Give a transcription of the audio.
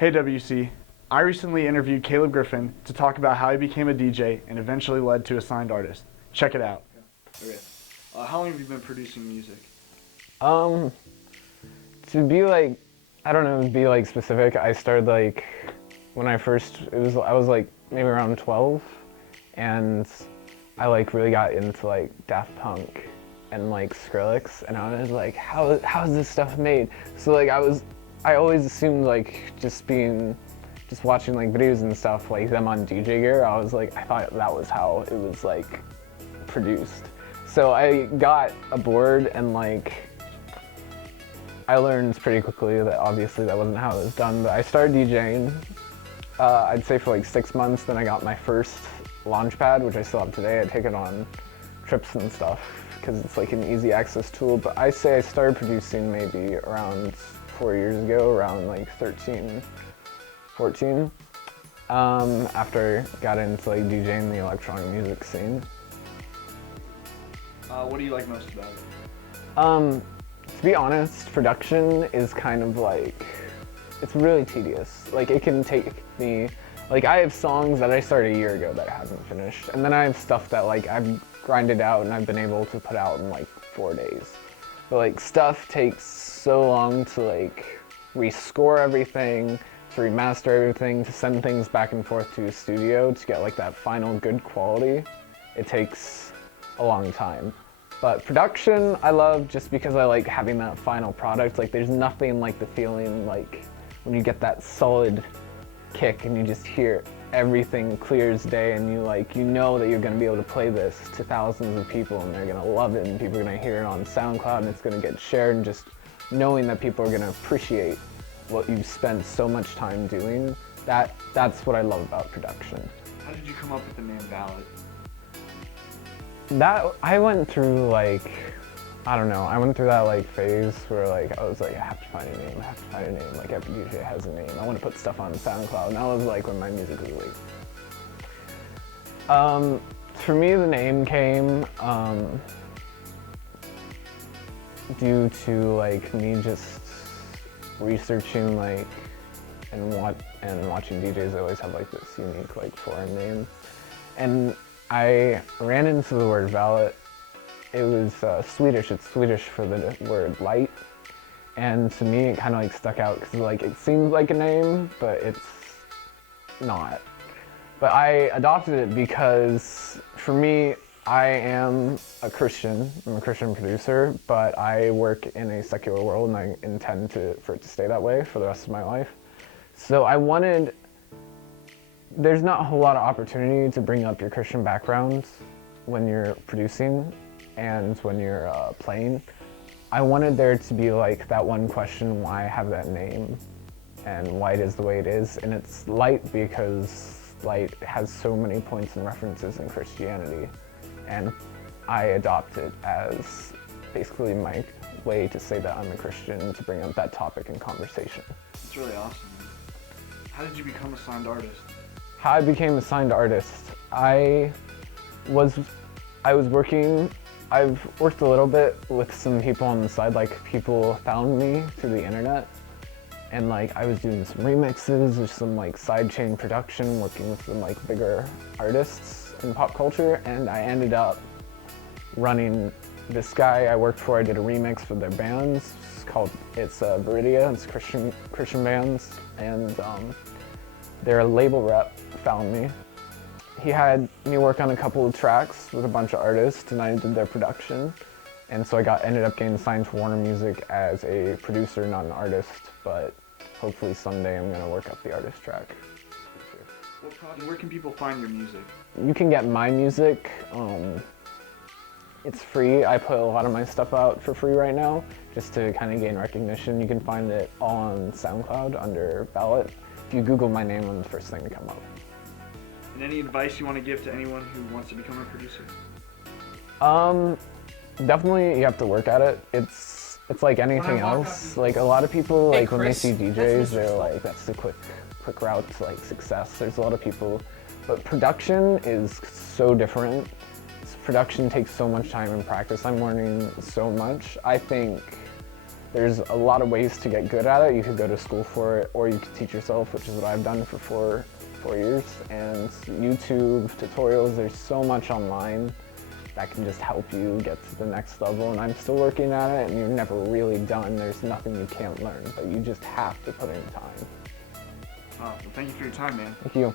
Hey WC, I recently interviewed Caleb Griffin to talk about how he became a DJ and eventually led to a signed artist. Check it out. Okay. How long have you been producing music? To be like, I don't know, to be like specific, I started like, when I was like maybe around 12, and I like really got into like Daft Punk and like Skrillex, and I was like, how is this stuff made? So like I always assumed like just watching like videos and stuff like them on DJ gear, I thought that was how it was like produced. So I got a board and like I learned pretty quickly that obviously that wasn't how it was done, but I started DJing, I'd say for like 6 months, then I got my first launch pad, which I still have today. I take it on trips and stuff because it's like an easy access tool, but I say I started producing maybe around 4 years ago, around like 13, 14, after I got into like DJing the electronic music scene. What do you like most about it? To be honest, production is kind of like, it's really tedious. Like it can take me, like I have songs that I started a year ago that I haven't finished, and then I have stuff that like I've grinded out and I've been able to put out in like 4 days. But like stuff takes so long to like rescore everything, to remaster everything, to send things back and forth to a studio to get like that final good quality. It takes a long time. But production I love just because I like having that final product. Like there's nothing like the feeling like when you get that solid kick and you just hear everything clear as day, and you know that you're gonna be able to play this to thousands of people and they're gonna love it, and people are gonna hear it on SoundCloud and it's gonna get shared, and just knowing that people are gonna appreciate what you've spent so much time doing, that's what I love about production. How did you come up with the name Ballad? That, I went through like, I don't know, I went through that like phase where like, I was like, I have to find a name, like every DJ has a name. I want to put stuff on SoundCloud, and that was like when my music was leaked. For me the name came due to like me just researching like and watching DJs. They always have like this unique like foreign name, and I ran into the word valet. It was Swedish. It's Swedish for the word light, and to me it kind of like stuck out because like it seems like a name, but it's not. But I adopted it because for me, I am a Christian. I'm a Christian producer, but I work in a secular world, and I intend for it to stay that way for the rest of my life. So there's not a whole lot of opportunity to bring up your Christian background when you're producing and when you're playing. I wanted there to be like that one question, why I have that name and why it is the way it is. And it's light because light has so many points and references in Christianity. And I adopt it as basically my way to say that I'm a Christian, to bring up that topic in conversation. It's really awesome, man. How did you become a signed artist? How I became a signed artist. I've worked a little bit with some people on the side, like people found me through the internet, and like I was doing some remixes or some like sidechain production, working with some like bigger artists in pop culture, and I ended up running this guy I worked for. I did a remix for their bands. It's Viridia. It's Christian bands, and their label rep found me. He had me work on a couple of tracks with a bunch of artists, and I did their production. And so I ended up getting signed to Warner Music as a producer, not an artist, but hopefully someday I'm gonna work up the artist track. Where can people find your music? You can get my music. It's free. I put a lot of my stuff out for free right now, just to kind of gain recognition. You can find it all on SoundCloud under Ballot. If you Google my name, I'm the first thing to come up. And any advice you want to give to anyone who wants to become a producer? Definitely you have to work at it. It's like anything else. Like a lot of people, like when they see DJs, they're like, that's the quick route to like success. There's a lot of people, but production is so different. Production takes so much time and practice. I'm learning so much. I think There's a lot of ways to get good at it. You could go to school for it, or you could teach yourself, which is what I've done for four years. And YouTube tutorials, there's so much online that can just help you get to the next level. And I'm still working at it, and you're never really done. There's nothing you can't learn, but you just have to put in time. Well, thank you for your time, man. Thank you.